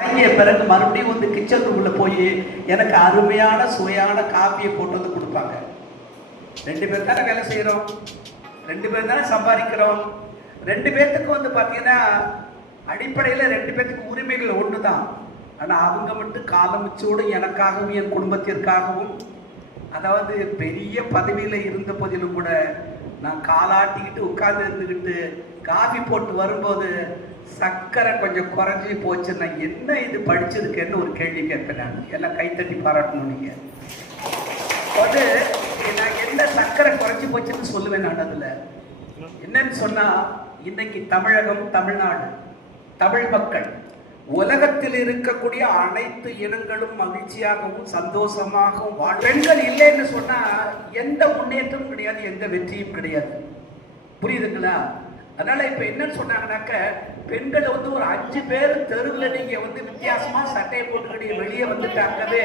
வாங்கிய பிறகு மறுபடியும் வந்து கிச்சன் ரூமில் போய் எனக்கு அருமையான சுவையான காப்பியை போட்டு வந்து கொடுப்பாங்க. ரெண்டு பேர் தானே வேலை செய்கிறோம் ரெண்டு பேர் தானே சம்பாதிக்கிறோம். ரெண்டு பேர்த்துக்கு வந்து பார்த்தீங்கன்னா அடிப்படையில் ரெண்டு பேர்த்துக்கு உரிமைகள் ஒன்று தான் ஆனால் அவங்க மட்டும் காலமிச்சோடு எனக்காகவும் என் குடும்பத்திற்காகவும் அதாவது பெரிய பதவியில் இருந்த போதிலும் கூட நான் காலாட்டிக்கிட்டு உட்கார்ந்து இருந்துக்கிட்டு காஃபி போட்டு வரும்போது சக்கரை கொஞ்சம் குறைஞ்சி போச்சுன்னா என்ன இது படிச்சதுக்குன்னு ஒரு கேள்வி கேட்பேன் நான். எல்லாம் கைத்தட்டி பாராட்டணும் நீங்கள் அது நான் என்ன சக்கரை குறைஞ்சி போச்சுன்னு சொல்லுவேன் நான் அதுல. என்னன்னு சொன்னா இன்னைக்கு தமிழகம் தமிழ்நாடு தமிழ் மக்கள் உலகத்தில் இருக்கக்கூடிய அனைத்து இனங்களும் மகிழ்ச்சியாகவும் சந்தோஷமாகவும் வாழ் பெண்கள் இல்லைன்னு சொன்னா எந்த முன்னேற்றமும் கிடையாது எந்த வெற்றியும் கிடையாது. புரியுதுங்களா? அதனால இப்ப என்னன்னு சொன்னாங்கன்னாக்க பெண்களை வந்து ஒரு அஞ்சு பேர் தெருவில் நீங்க வந்து வித்தியாசமா சட்டையை போட்டுக்கிட்டு வெளியே வந்துட்டாங்கவே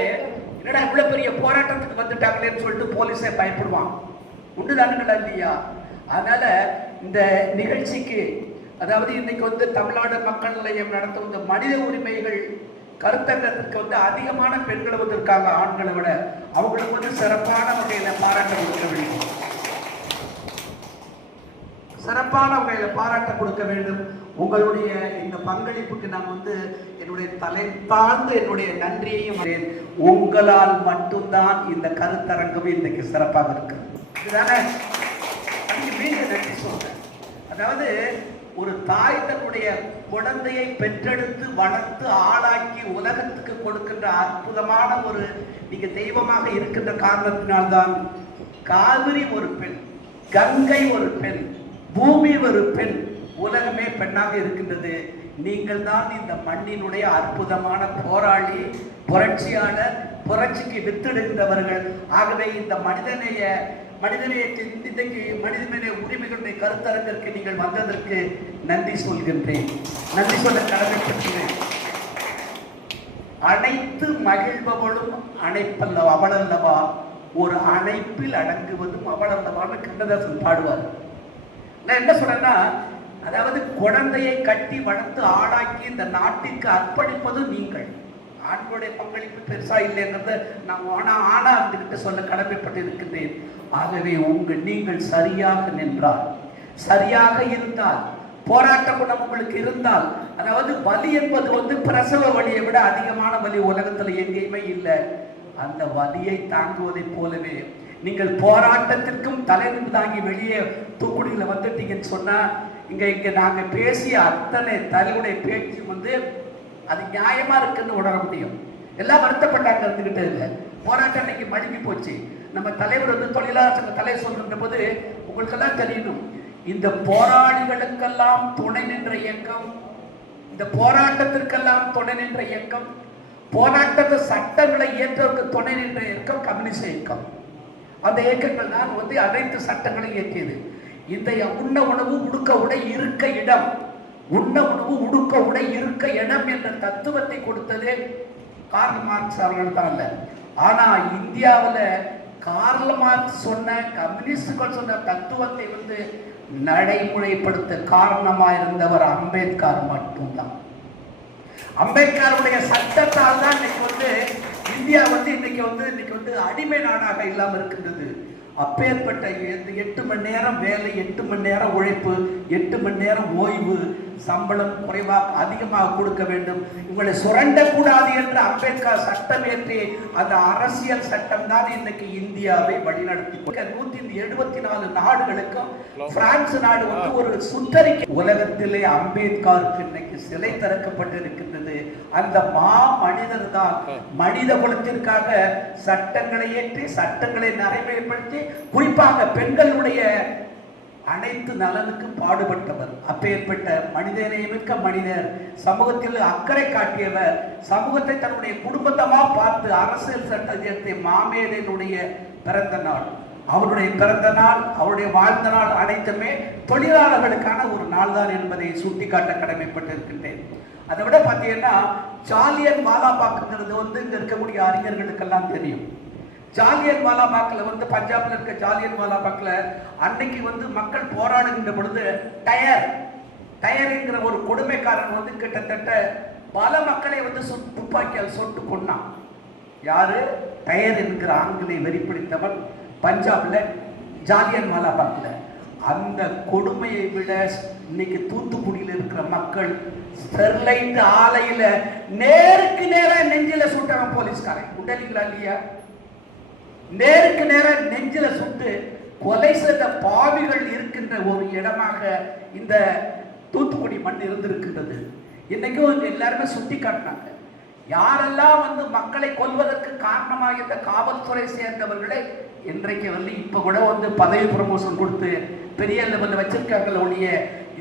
என்னடா இவ்வளவு பெரிய போராட்டத்துக்கு வந்துட்டாங்களேன்னு சொல்லிட்டு போலீஸே பயப்படுவான் உண்டுதானுங்களா இல்லையா? அதனால இந்த நிகழ்ச்சிக்கு அதாவது இன்னைக்கு வந்து தமிழ்நாடு மக்கள் நிலையம் நடத்தும் இந்த மனித உரிமைகள் கருத்தங்கத்திற்கு வந்து அதிகமான பெண்கள் வந்து இருக்காங்க ஆண்களை விட. அவங்களுக்கு வந்து சிறப்பான வகையில பாராட்ட கொடுக்க வேண்டும். சிறப்பான வகையில் பாராட்ட கொடுக்க வேண்டும். உங்களுடைய இந்த பங்களிப்புக்கு நான் வந்து என்னுடைய தலை தாழ்ந்து என்னுடைய நன்றியையும் உங்களால் மட்டும்தான் இந்த கருத்தரங்கம் இன்னைக்கு சிறப்பாக இருக்கு இதுதானே? மீண்டும் நன்றி சொல்றேன். அதாவது ஒரு தாய் தன்னுடைய குழந்தையை பெற்றெடுத்து வளர்த்து ஆளாக்கி உலகத்துக்கு கொடுக்கின்ற அற்புதமான ஒரு நீங்க தெய்வமாக இருக்கின்ற காரணத்தினால்தான் காவிரி ஒரு பெண் கங்கை ஒரு பெண் பூமி ஒரு பெண் உலகமே பெண்ணாக இருக்கின்றது. நீங்கள் தான் இந்த மண்ணினுடைய அற்புதமான போராளி புரட்சியாளர் புரட்சிக்கு வித்திடுகின்றவர்கள். ஆகவே இந்த மனிதநேய மனிதநேயத்தின் இன்றைக்கு மனிதநேய உரிமைகளுடைய கருத்தரங்கிற்கு நீங்கள் வந்ததற்கு நன்றி சொல்கின்றேன். நன்றி சொல்ல கடமைப்பட்டேன் அனைத்து மகிழ்பவளும் அணைப்பல்ல அவளல்லவா? ஒரு அணைப்பில் அடங்குவதும் அவளல்லவான்னு கண்ணதாசன் பாடுவார். நான் என்ன சொல்றேன்னா அதாவது குழந்தையை கட்டி வளர்த்து ஆளாக்கி இந்த நாட்டிற்கு அர்ப்பணிப்பது நீங்கள். ஆண்களுடைய பங்களிப்பு பெருசா இல்லைங்கிறத நான் ஆனா ஆனா இருந்துகிட்டு சொல்ல கடமைப்பட்டு இருக்கின்றேன் ஆகவே உங்கள் நீங்கள் சரியாக நின்றால் சரியாக இருந்தால் போராட்ட குணம் உங்களுக்கு இருந்தால் அதாவது வலி என்பது வந்து பிரசவ வலியை விட அதிகமான வலி உலகத்துல எங்கேயுமே இல்லை. அந்த வலியை தாங்குவதைப் போலவே நீங்கள் போராட்டத்திற்கும் தலைநிமிதாங்கி தாங்கி வெளியே தூக்குடியில் வந்துட்டீங்கன்னு சொன்னா இங்க இங்க நாங்க பேசிய அத்தனை தலையுடைய பேச்சு வந்து அது நியாயமா இருக்குன்னு உணர முடியும். எல்லாம் வருத்தப்பட்டாங்க இருந்துகிட்டு இல்லை. போராட்டம் இன்னைக்கு மழுங்கி போச்சு. நம்ம தலைவர் வந்து தொழிலாளர் சங்க தலைவர் சொல்கின்ற போது உங்களுக்கெல்லாம் தெரியணும். இந்த போராளிகளுக்கெல்லாம் துணை நின்ற இயக்கம் இந்த போராட்டத்திற்கெல்லாம் துணை நின்ற இயக்கம் போராட்டத்தை சட்டங்களை இயற்றுவதற்கு துணை நின்ற இயக்கம் கம்யூனிஸ்ட் இயக்கம். அந்த இயக்கங்கள் தான் வந்து அனைத்து சட்டங்களையும் இயற்றியது. இந்த உண்ண உணவு உடுக்க உடை இருக்க இடம். உண்ண உணவு உடுக்க உடை இருக்க இடம் என்ற தத்துவத்தை கொடுத்ததே கார்ல் மார்க்ஸ் அவர்கள் தான் ஆனா இந்தியாவில் கார்ல் மார்க்ஸ் சொன்ன கம்யூனிஸ்டுகள் சொன்ன தத்துவத்தை வந்து நடைமுறைப்படுத்த காரணமா இருந்தவர் அம்பேத்கர் மட்டும்தான். அம்பேத்கருடைய சட்டத்தால் தான் இன்னைக்கு வந்து இந்தியா வந்து இன்னைக்கு வந்து இன்னைக்கு வந்து அடிமை நாடாக இல்லாமல் இருக்கின்றது. அப்பேற்பட்ட எட்டு- எட்டு மணி நேரம் வேலை எட்டு மணி நேரம் உழைப்பு எட்டு மணி நேரம் ஓய்வு சம்பளம் குறைவாக அதிகமாக கொடுக்க வேண்டும். இவங்களை சுரண்டக்கூடாது என்று அம்பேத்கர் சட்டம் ஏற்றி அந்த அரசியல் சட்டம் தான் இன்னைக்கு இந்தியாவை வழிநடத்தி நூத்தி எழுபத்தி நாலு நாடுகளுக்கும் பிரான்ஸ் நாடு வந்து ஒரு சுற்றறிக்கை. உலகத்திலே அம்பேத்கருக்கு இன்னைக்கு சிலை திறக்கப்பட்டிருக்கின்றது. அந்த மா மனிதர் தான் மனித குலத்திற்காக சட்டங்களை ஏற்றி சட்டங்களை நடைமுறைப்படுத்தி குறிப்பாக பெண்களுடைய அனைத்து நலனுக்கும் பாடுபட்டவர். அப்பேற்பட்ட மனிதநேயமிக்க மனிதர். சமூகத்தில் அக்கறை காட்டியவர். சமூகத்தை தன்னுடைய குடும்பத்தமா பார்த்து அரசியல் சட்டத்தை மாமேதனுடைய பிறந்த நாள். அவருடைய பிறந்த நாள் அவருடைய வாழ்ந்த நாள் அனைத்துமே தொழிலாளர்களுக்கான ஒரு நாள் தான் என்பதை சுட்டிக்காட்ட கடமைப்பட்டிருக்கின்றேன். அதை விட பார்த்தீங்கன்னா ஜாலியன் வாலாபாக்குங்கிறது வந்து இங்க இருக்கக்கூடிய அறிஞர்களுக்கெல்லாம் தெரியும். ஜாலியன் வாலாபாக்கில் வந்து பஞ்சாப்ல இருக்க ஜாலியன் வாலாபாக்கில் அன்னைக்கு வந்து மக்கள் போராடுகின்ற பொழுது டயர் டயருங்கிற ஒரு கொடுமைக்காரன் வந்து கிட்டத்தட்ட பல மக்களை வந்து சொ துப்பாக்கியால் சொட்டு கொன்னான். யாரு? டயர் என்கிற ஆங்கிலை வெறிப்பிடித்தவன் பஞ்சாப்ல ஜாலியன் பாக்கில். அந்த கொடுமையை விட இன்னைக்கு தூத்துக்குடியில் இருக்கிற மக்கள் ஸ்டெர்லைட் ஆலையில நேருக்கு நேராக நெஞ்சில சுட்டவன் போலீஸ்காரன். உடலிங்களா இல்லையா? நேருக்கு நேரா நெஞ்சில சுட்டு கொலை செய்த பாவிகள் இருக்கின்ற ஒரு இடமாக இந்த தூத்துக்குடி மண் இருந்திருக்கின்றது. இன்னைக்கும் வந்து எல்லாருமே சுட்டி காட்டினாங்க. யாரெல்லாம் வந்து மக்களை கொல்வதற்கு காரணமாக இந்த காவல்துறை சேர்ந்தவர்களை இன்றைக்கு வந்து இப்ப கூட வந்து பதவி ப்ரமோஷன் கொடுத்து பெரிய லெவலில் வச்சிருக்காங்களே ஒழிய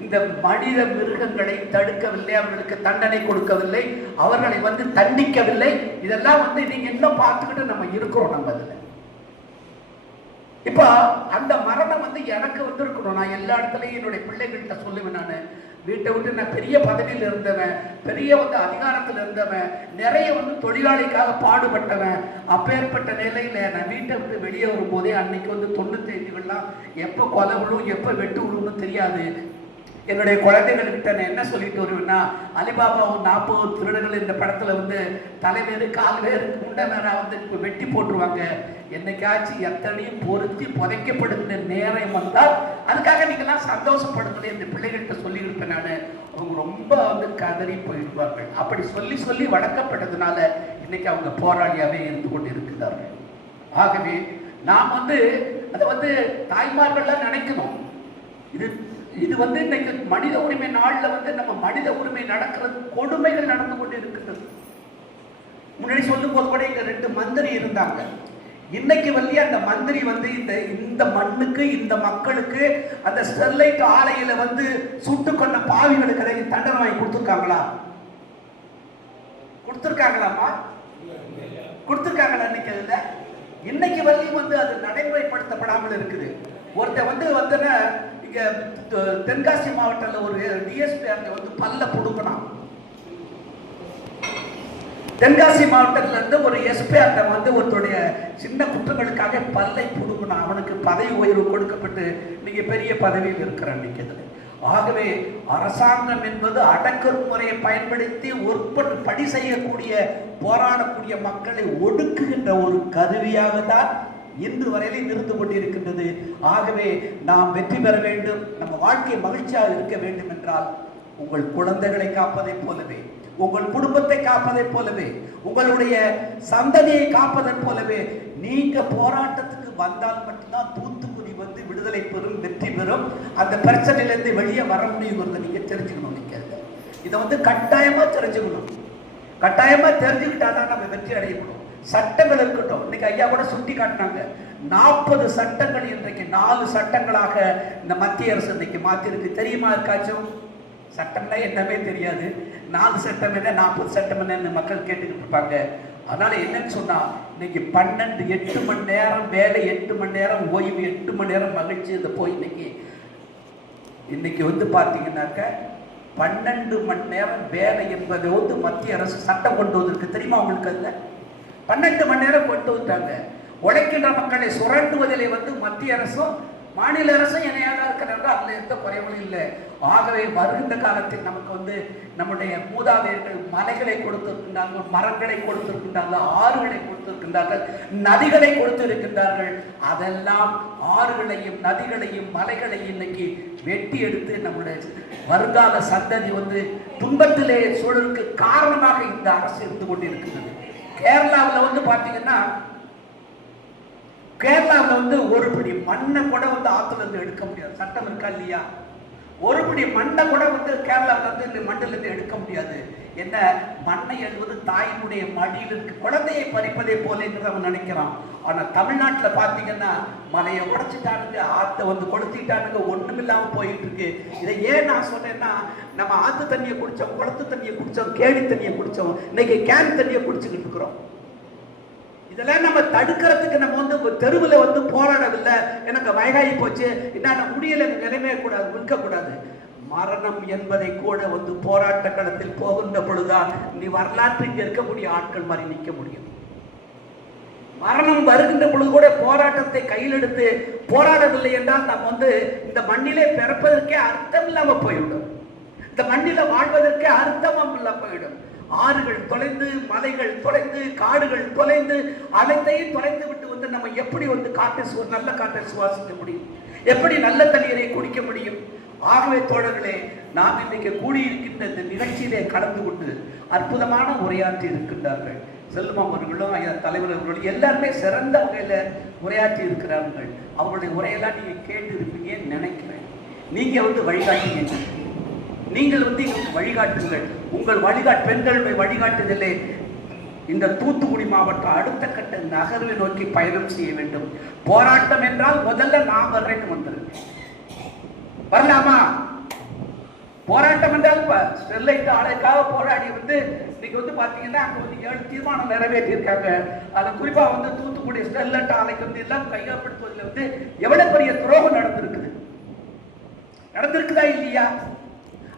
இந்த மனித மிருகங்களை தடுக்கவில்லை அவர்களுக்கு தண்டனை கொடுக்கவில்லை அவர்களை வந்து தண்டிக்கவில்லை இதெல்லாம் வந்து நீங்க இன்னும் பார்த்துக்கிட்டு நம்ம இருக்கிறோம் நம்ம இதில். இப்போ அந்த மரணம் வந்து எனக்கு வந்திருக்கணும். நான் எல்லா இடத்துலையும் என்னுடைய பிள்ளைகள்கிட்ட சொல்லுவேன் நான். வீட்டை விட்டு நான் பெரிய பதவியில் இருந்தவன் பெரிய வந்து அதிகாரத்தில் இருந்தவன் நிறைய வந்து தொழிலாளிக்காக பாடுபட்டவன். அப்பேற்பட்ட நிலையில நான் வீட்டை விட்டு வெளியே வரும்போதே அன்னைக்கு வந்து தொண்ணூத்தேஞ்சுகள்லாம் எப்போ கொலை விழும் எப்போ வெட்டு விழும்னு தெரியாது. என்னுடைய குழந்தைகள்கிட்ட நான் என்ன சொல்லிட்டு வருவேன்னா அலிபாபா நாற்பது திருடர்கள் இந்த படத்துல வந்து தலைவேறு கால் வேறு முண்டை வேற வந்து வெட்டி போட்டுருவாங்க. என்னைக்காச்சும் எத்தனையும் பொருத்தி புதைக்கப்படுகிற நேரம் வந்தால் அதுக்காக நீங்களாம் சந்தோஷப்படுங்களே இந்த பிள்ளைகள்கிட்ட சொல்லி இருப்பேன் நான். அவங்க ரொம்ப வந்து கதறி போயிடுவார்கள் அப்படி சொல்லி சொல்லி வளர்க்கப்பட்டதுனால இன்னைக்கு அவங்க போராளியாகவே இருந்து கொண்டு இருக்கிறார்கள் ஆகவே நாம் வந்து அதை வந்து தாய்மார்கள்லாம் நினைக்கணும். இது இது வந்து இன்னைக்கு மனித உரிமை நாளில் வந்து நம்ம மனித உரிமை நடக்கிறது கொடுமைகள் நடந்து கொண்டு இருக்கின்றது முன்னாடி சொல்லும் போது கூட இங்க ரெண்டு மந்திரி இருந்தாங்க. இன்னைக்கு வள்ளி அந்த மந்திரி வந்து இந்த இந்த மண்ணுக்கு இந்த மக்களுக்கு அந்த ஸ்டெர்லைட் ஆலையில வந்து சுட்டு கொண்ட பாவிகளுக்கு அதை தண்டனை வாங்கி கொடுத்துருக்காங்களா? கொடுத்துருக்காங்களாமா கொடுத்துருக்காங்களா இன்னைக்கு அதுல? இன்னைக்கு வள்ளி வந்து அது நடைமுறைப்படுத்தப்படாமல் இருக்குது. ஒருத்தன் வந்து வந்தன இங்கே தென்காசி மாவட்டத்தில் ஒரு டிஎஸ்பி அங்கே வந்து பல்ல புடுங்கினான். தென்காசி மாவட்டத்துல இருந்து ஒரு அந்த வந்து ஒருத்தருடைய சின்ன குற்றங்களுக்காக பல்லை புடுங்கினான். அவனுக்கு பதவி உயர்வு கொடுக்கப்பட்டு இன்னைக்கு பெரிய பதவியில் இருக்கிறான் இன்னைக்கு ஆகவே அரசாங்கம் என்பது அடக்குமுறையை பயன்படுத்தி ஒற்பன் படி செய்யக்கூடிய போராடக்கூடிய மக்களை ஒடுக்குகின்ற ஒரு கருவியாக தான் இன்று வரையிலே நிறுத்து கொண்டிருக்கின்றது ஆகவே நாம் வெற்றி பெற வேண்டும். நம்ம வாழ்க்கை மகிழ்ச்சியாக இருக்க வேண்டும் என்றால் உங்கள் குழந்தைகளை காப்பதைப் போலவே உங்கள் குடும்பத்தை காப்பதைப் போலவே உங்களுடைய சந்ததியை காப்பதைப் போலவே நீங்க போராட்டத்துக்கு வந்தால் மட்டும்தான் தூத்துக்குடி வந்து விடுதலை பெறும் வெற்றி பெறும். அந்த பிரச்சனையிலேருந்து வெளியே வர முடியுங்கிறத நீங்க தெரிஞ்சுக்கணும் நீங்க இதை வந்து கட்டாயமா தெரிஞ்சுக்கணும். கட்டாயமா தெரிஞ்சுக்கிட்டா தான் நம்ம வெற்றி அடையணும் சட்டங்கள் இருக்கட்டும். இன்னைக்கு ஐயா கூட சுட்டி காட்டினாங்க. நாற்பது சட்டங்கள் இன்றைக்கு நாலு சட்டங்களாக இந்த மத்திய அரசு இன்னைக்கு மாத்திருக்கு. தெரியுமா இருக்காச்சும் சட்டம்னா என்னமே தெரியாது. நாலு சட்டம் என்ன நாற்பது சட்டம் என்னன்னு மக்கள் கேட்டுக்கிட்டு இருப்பாங்க. அதனால என்னன்னு சொன்னா இன்னைக்கு பன்னெண்டு எட்டு மணி நேரம் வேலை எட்டு மணி நேரம் ஓய்வு எட்டு மணி நேரம் மகிழ்ச்சி இதை போய் இன்னைக்கு இன்னைக்கு வந்து பார்த்தீங்கன்னாக்க பன்னெண்டு மணி நேரம் வேலை என்பதை வந்து மத்திய அரசு சட்டம் கொண்டு வந்திருக்கு. தெரியுமா உங்களுக்கு அதில்? பன்னெண்டு மணி நேரம் கொண்டு வந்துட்டாங்க உழைக்கின்ற மக்களை சுரண்டுவதிலே வந்து மத்திய அரசும் மாநில அரசும் இணையாக இருக்கிறார்கள் அதுல எந்த குறைவும் இல்லை. ஆகவே வருகின்ற காலத்தில் நமக்கு வந்து நம்முடைய மூதாதையர்கள் மலைகளை கொடுத்திருக்கின்றார்கள் மரங்களை கொடுத்திருக்கின்றார்கள் ஆறுகளை கொடுத்திருக்கின்றார்கள் நதிகளை கொடுத்திருக்கின்றார்கள். அதெல்லாம் ஆறுகளையும் நதிகளையும் மலைகளையும் இன்னைக்கு வெட்டி எடுத்து நம்முடைய வருங்கால சந்ததி வந்து துன்பத்திலே சூழலுக்கு காரணமாக இந்த அரசு இருந்து கொண்டிருக்கிறது கேரளாவில் வந்து பார்த்தீங்கன்னா கேரளாவில் வந்து ஒரு படி மண்ணை கூட வந்து ஆற்றுல இருந்து எடுக்க முடியாது. சட்டம் இருக்கா இல்லையா? ஒரு படி மண்ணை கூட வந்து கேரளாவில் வந்து இந்த எடுக்க முடியாது. என்ன? மண்ணை என்பது தாயினுடைய மடியில் இருக்கு குழந்தையை பறிப்பதை போல என்று அவன் நினைக்கிறான். ஆனால் தமிழ்நாட்டில் பார்த்தீங்கன்னா மலையை உடைச்சிட்டானுங்க ஆற்றை வந்து கொளுத்திட்டானுங்க இல்லாமல் போயிட்டு இருக்கு இதை ஏன் நான் சொன்னேன்னா நம்ம ஆத்து தண்ணியை குடித்தோம் குளத்து தண்ணியை குடித்தோம் கேணி தண்ணியை குடித்தோம் இன்னைக்கு கேன் தண்ணியை குடிச்சுக்கிட்டு இருக்கிறோம். இதெல்லாம் நம்ம தடுக்கிறதுக்கு நம்ம வந்து தெருவில் வந்து போராடவில்லை. எனக்கு வயகாகி போச்சு. என்ன முடியல நிலைமைய கூடாது நிற்கக்கூடாது. மரணம் என்பதை கூட வந்து போராட்ட களத்தில் போகின்ற பொழுதுதான் நீ வரலாற்றில் இருக்கக்கூடிய ஆட்கள் மாதிரி நிற்க முடியும். மரணம் வருகின்ற பொழுது கூட போராட்டத்தை கையில் எடுத்து போராடவில்லை என்றால் நம்ம வந்து இந்த மண்ணிலே பிறப்பதற்கே அர்த்தம் இல்லாம போய்விடும் இந்த மண்ணில வாழ்வதற்கே அர்த்தமும் இல்லாம போயிடும். ஆறுகள் தொலைந்து மலைகள் தொலைந்து காடுகள் தொலைந்து அனைத்தையும் தொலைந்து விட்டு வந்து நம்ம எப்படி வந்து காற்றை நல்ல காற்றை சுவாசிக்க முடியும்? எப்படி நல்ல தண்ணீரை குடிக்க முடியும்? ஆகவே தோழர்களே நாம் இன்றைக்கு கூடியிருக்கின்ற இந்த நிகழ்ச்சியிலே கலந்து கொண்டு அற்புதமான உரையாற்றி இருக்கின்றார்கள். செல்வம் அவர்களும் ஐயா தலைவர் அவர்களும் எல்லாருமே சிறந்த வகையில் உரையாற்றி இருக்கிறார்கள். அவருடைய உரையெல்லாம் நீங்கள் கேட்டு இருப்பீங்கன்னு நினைக்கிறேன். நீங்கள் வந்து வழிகாட்டுங்க. நீங்கள் வந்து எங்களுக்கு வழிகாட்டுங்கள். உங்கள் வழிகாட் பெண்களுடைய வழிகாட்டுதலே இந்த தூத்துக்குடி மாவட்டம் அடுத்த கட்ட நகர்வை நோக்கி பயணம் செய்ய வேண்டும். போராட்டம் என்றால் முதல்ல நான் வர்றேன்னு வந்திருக்கேன் வரலாமா? போராட்டம் என்றால் ஸ்டெர்லைட் ஆலைக்காக போராடி வந்து இன்னைக்கு வந்து பாத்தீங்கன்னா அங்க வந்து ஏழு தீர்மானம் நிறைவேற்றி இருக்காங்க அது குறிப்பா வந்து தூத்துக்குடி ஸ்டெர்லைட் ஆலைக்கு வந்து எல்லாம் கையகப்படுத்துவதில் வந்து எவ்வளவு பெரிய துரோகம் நடந்திருக்குது? நடந்திருக்குதா இல்லையா?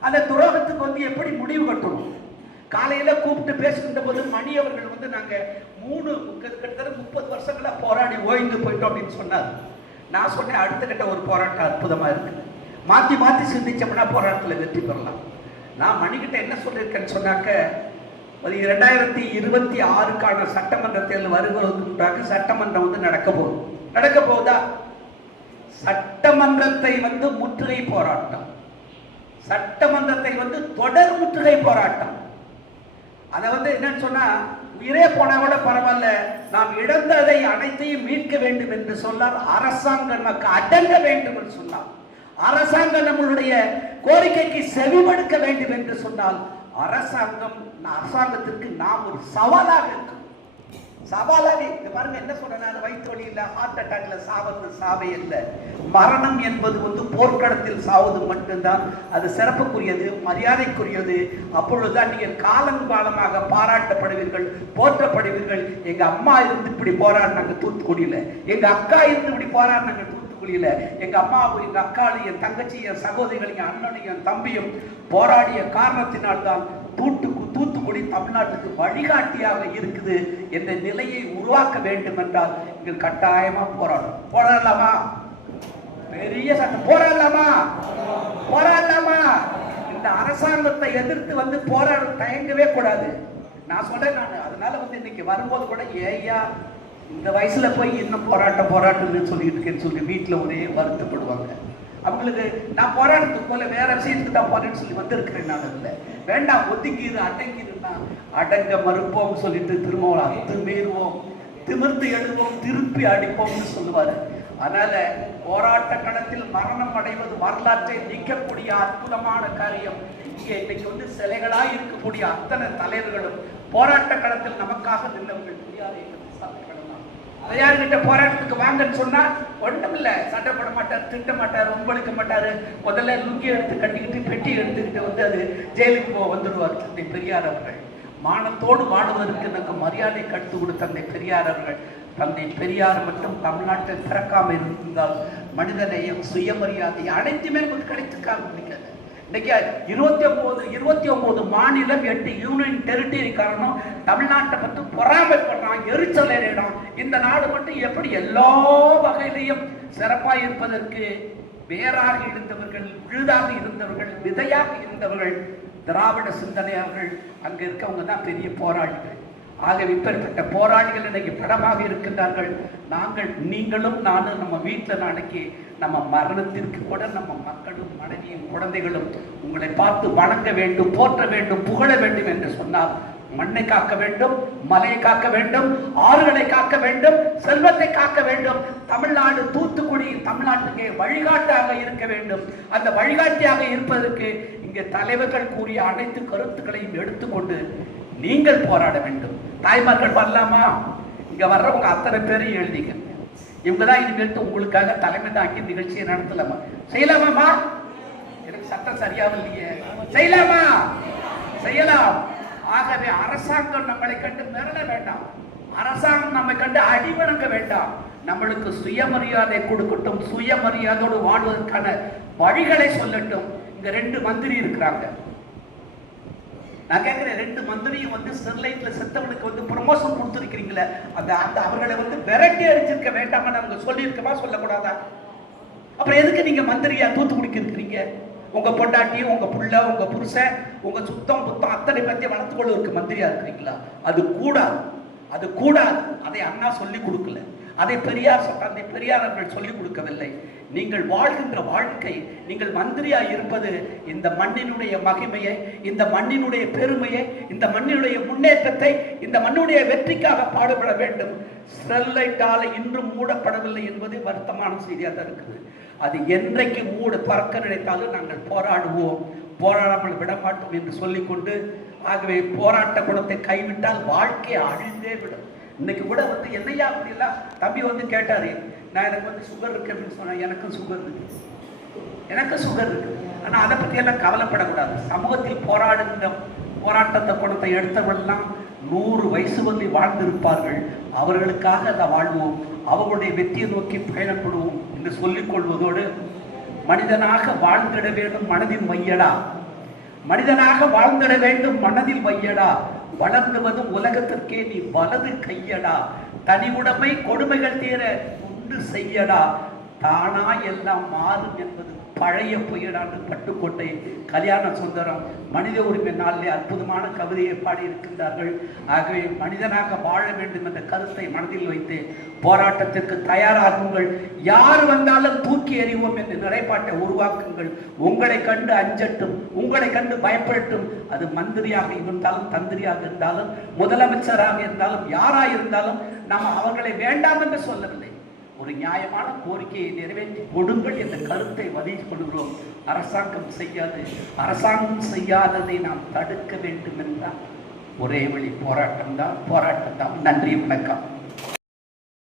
அந்த துரோகத்துக்கு வந்து எப்படி முடிவு கட்டணும்? காலையில கூப்பிட்டு பேசுகின்ற போது மணி அவர்கள் வந்து நாங்க மூணு கிட்டத்தட்ட முப்பது வருஷங்களா போராடி ஓய்ந்து போயிட்டோம் அப்படின்னு சொன்னார். நான் சொன்னேன் அடுத்த கட்ட ஒரு போராட்டம் அற்புதமா இருக்கு. மாற்றி மாற்றி சிந்திச்சோம்னா போராட்டத்தில் வெற்றி பெறலாம். நான் மணிக்கிட்ட என்ன சொல்லியிருக்கேன்னு சொன்னாக்க ஒரு இரண்டாயிரத்தி இருபத்தி ஆறுக்கான சட்டமன்ற தேர்தல் வருவதற்கு சட்டமன்றம் வந்து நடக்க போகுது. நடக்க போகுதா? சட்டமன்றத்தை வந்து முற்றுகை போராட்டம். சட்டமன்றத்தை வந்து தொடர் முற்றுகை போராட்டம். அதை வந்து என்னன்னு சொன்னா உயிரே போனா கூட பரவாயில்ல நாம் இழந்ததை அனைத்தையும் மீட்க வேண்டும் என்று சொன்னால் அரசாங்கம் நமக்கு அடங்க வேண்டும் என்று சொன்னார். அரசாங்கம் நம்மளுடைய கோரிக்கைக்கு செவிமடுக்க வேண்டும் என்று சொன்னால் அரசாங்கம் அரசாங்கத்திற்கு நாம் ஒரு சவாலாக இருக்கும். சவாலாக பாருங்க என்ன சொல்றேன் வயிற்று இல்ல ஹார்ட் அட்டாக்ல சாவது சாவை அல்ல மரணம் என்பது வந்து போர்க்களத்தில் சாவது மட்டும்தான். அது சிறப்புக்குரியது மரியாதைக்குரியது. அப்பொழுதுதான் நீங்கள் காலங்காலமாக பாராட்டப்படுவீர்கள் போற்றப்படுவீர்கள். எங்க அம்மா இருந்து இப்படி போராடினாங்க தூத்துக்குடியில. எங்க அக்கா இருந்து இப்படி போராடினாங்க குழியில எங்க அம்மாவும் எங்க அக்காளும் என் தங்கச்சி என் சகோதரிகள் என் அண்ணனும் என் தம்பியும் போராடிய காரணத்தினால்தான் தூட்டுக்கு தூத்துக்குடி தமிழ்நாட்டுக்கு வழிகாட்டியாக இருக்குது என்ற நிலையை உருவாக்க வேண்டும் என்றால் நீங்கள் கட்டாயமா போராடும் போராடலாமா? பெரிய சட்டம் போராடலாமா? போராடலாமா? இந்த அரசாங்கத்தை எதிர்த்து வந்து போராட தயங்கவே கூடாது. நான் சொல்றேன் நான். அதனால வந்து இன்னைக்கு வரும்போது கூட ஏய்யா இந்த வயசுல போய் இன்னும் போராட்டம் போராட்டம்னு சொல்லிட்டு இருக்கேன்னு சொல்லி வீட்டுல ஒரே வருத்தப்படுவாங்க. அவங்களுக்கு நான் போராட்டத்துக்கு போல வேற விஷயத்துக்கு தான் போறேன்னு சொல்லி வந்திருக்கிறேன் நான் இல்லை வேண்டாம் ஒதுங்கிடு அடங்கிடுனா அடங்க மறுப்போம் சொல்லிட்டு திரும்ப அத்துமீறுவோம். திமிர்த்து எழுவோம் திருப்பி அடிப்போம்னு சொல்லுவாரு. அதனால போராட்ட களத்தில் மரணம் அடைவது வரலாற்றை நீக்கக்கூடிய அற்புதமான காரியம். இங்கே இன்னைக்கு வந்து சிலைகளா இருக்கக்கூடிய அத்தனை தலைவர்களும் போராட்ட களத்தில் நமக்காக நின்றவர்கள் முடியாது பற்றி போராட்டத்துக்கு வாங்கன்னு சொன்னா ஒண்ணும் இல்ல. சண்டை போட மாட்டார் திட்ட மாட்டார் ஒன்படுக்க மாட்டாரு. முதல்ல லுங்கி எடுத்து கட்டிக்கிட்டு பெட்டி எடுத்துக்கிட்டு வந்து அது ஜெயிலுக்கு போக வந்துடுவார் தந்தை பெரியார் அவர்கள். மானத்தோடு வாடுவதற்கு எனக்கு மரியாதை கட்டு கொடு தந்தை பெரியார் அவர்கள். தந்தை பெரியார் மட்டும் தமிழ்நாட்டில் பிறக்காமல் இருந்தால் மனிதநேயம் சுயமரியாதை அனைத்துமே நமக்கு கிடைத்துக்காங்க இன்னைக்கு இருபத்தி ஒன்பது இருபத்தி ஒன்பது மாநிலம் எட்டு யூனியன் டெரிட்டரி காரணம் தமிழ்நாட்டை பற்றி பொறாமைப்படுறான் எரிச்சல் அடையறான் இந்த நாடு மட்டும் எப்படி எல்லா வகையிலையும் சிறப்பாக இருப்பதற்கு வேறாக இருந்தவர்கள் விழுதாக இருந்தவர்கள் விதையாக இருந்தவர்கள் திராவிட சிந்தனையாளர்கள் அங்க இருக்கவங்க தான் பெரிய போராளிகள். ஆக இப்பேற்பட்ட போராளிகள் இன்னைக்கு படமாக இருக்கின்றார்கள். நாங்கள் நீங்களும் நானும் நம்ம வீட்டில் நாளைக்கு நம்ம மரணத்திற்கு கூட நம்ம மக்களும் மனைவியும் குழந்தைகளும் உங்களை பார்த்து வணங்க வேண்டும் போற்ற வேண்டும் புகழ வேண்டும் என்று சொன்னால் மண்ணை காக்க வேண்டும் மலையை காக்க வேண்டும் ஆறுகளை காக்க வேண்டும் செல்வத்தை காக்க வேண்டும் தமிழ்நாடு தூத்துக்குடி தமிழ்நாட்டுக்கு வழிகாட்டாக இருக்க வேண்டும். அந்த வழிகாட்டியாக இருப்பதற்கு இங்கே தலைவர்கள் கூறிய அனைத்து கருத்துக்களையும் எடுத்துக்கொண்டு நீங்கள் போராட வேண்டும். தாய்மார்கள் வரலாமா? இங்க வர்றவங்க அத்தனை பேரையும் எழுதிக்க. இவங்க தான் இனிமேட்டு உங்களுக்காக தலைமை தாக்கி நிகழ்ச்சியை நடத்தலாமா? செய்யலாமாமா எனக்கு சட்டம் சரியாக இல்லையே செய்யலாமா? செய்யலாம். ஆகவே அரசாங்கம் நம்மளை கண்டு மிரள வேண்டாம். அரசாங்கம் நம்மை கண்டு அடிவணங்க வேண்டாம். நம்மளுக்கு சுயமரியாதை கொடுக்கட்டும். சுயமரியாதையோடு வாழ்வதற்கான வழிகளை சொல்லட்டும். இங்க ரெண்டு மந்திரி இருக்கிறாங்க. நான் கேட்கிறேன் ரெண்டு மந்திரியும் வந்து ஸ்டெர்லைட்ல செத்தவனுக்கு வந்து ப்ரொமோஷன் கொடுத்துருக்கீங்களே அந்த அந்த அவர்களை வந்து விரட்டி அடிச்சிருக்க வேண்டாம்னு அவங்க சொல்லியிருக்கமா சொல்லக்கூடாதா? அப்புறம் எதுக்கு நீங்க மந்திரியா தூத்துக்குடிக்கு இருக்கிறீங்க உங்க பொண்டாட்டி உங்க புள்ள உங்க புருஷன் உங்க சுத்தம் புத்தம் அத்தனை பத்தி வளர்த்து கொள்வதற்கு மந்திரியா இருக்கிறீங்களா? அது கூடாது. அது கூடாது. அதை அண்ணா சொல்லி கொடுக்கல. அதை பெரியார் சொ- தந்தை பெரியார் அவர்கள் சொல்லிக் கொடுக்கவில்லை. நீங்கள் வாழ்கின்ற வாழ்க்கை நீங்கள் மந்திரியாக இருப்பது இந்த மண்ணினுடைய மகிமையை இந்த மண்ணினுடைய பெருமையை இந்த மண்ணினுடைய முன்னேற்றத்தை இந்த மண்ணுடைய வெற்றிக்காக பாடுபட வேண்டும். ஸ்டெர்லைட் ஆலை இன்றும் மூடப்படவில்லை என்பது வருத்தமான செய்தியாக தான் இருக்குது. அது என்றைக்கு மூட திறக்க நினைத்தாலும் நாங்கள் போராடுவோம். போராடாமல் விடமாட்டோம் என்று சொல்லிக்கொண்டு ஆகவே போராட்ட குணத்தை கைவிட்டால் வாழ்க்கை அழிந்தே விடும். இன்னைக்கு கூட வந்து என்னையா அப்படிலாம் தம்பி வந்து கேட்டாரு நான் எனக்கு வந்து சுகர் இருக்கு அப்படின்னு சொன்னேன் எனக்கும் சுகர் இருக்கு. எனக்கு சுகர் இருக்கு. ஆனால் அதை பற்றியெல்லாம் கவலைப்படக்கூடாது. சமூகத்தில் போராடுகின்ற போராட்டத்தை குணத்தை எடுத்தவெல்லாம் நூறு வயசு வந்து வாழ்ந்திருப்பார்கள். அவர்களுக்காக அதை வாழ்வோம். அவர்களுடைய வெற்றியை நோக்கி பயணப்படுவோம் என்று சொல்லிக் கொள்வதோடு மனிதனாக வாழ்ந்திட வேண்டும் மனதின் மையடா மனிதனாக வாழ்ந்திட வேண்டும் மனதில் மையடா வளர்ந்துவதும் உலகத்திற்கே நீ வலது கையடா. தனி உடைமை கொடுமைகள் தீர உண்டு செய்யடா. தானா எல்லாம் மாறும் என்பது பழைய பொய்யடான்னு பட்டுக்கோட்டை கல்யாண சுந்தரம். மனித உரிமை நாளிலே அற்புதமான கவிதையை பாடி இருக்கின்றார்கள் ஆகவே மனிதனாக வாழ வேண்டும் என்ற கருத்தை மனதில் வைத்து போராட்டத்திற்கு தயாராகுங்கள். யார் வந்தாலும் தூக்கி எறிவோம் என்ற நிலைப்பாட்டை உருவாக்குங்கள். உங்களை கண்டு அஞ்சட்டும் உங்களை கண்டு பயப்படட்டும். அது மந்திரியாக இருந்தாலும் தந்திரியாக இருந்தாலும் முதலமைச்சராக இருந்தாலும் யாராக இருந்தாலும் நாம் அவர்களை வேண்டாம் என்று சொல்லவில்லை. ஒரு நியாயமான கோரிக்கையை நிறைவேற்றி கொடுங்கள் என்ற கருத்தை பதிவு கொள்கிறோம் அரசாங்கம் செய்யாது. அரசாங்கம் செய்யாததை நாம் தடுக்க வேண்டும் என்றால் ஒரே வழி போராட்டம் தான். போராட்டம் தான். நன்றி வணக்கம்.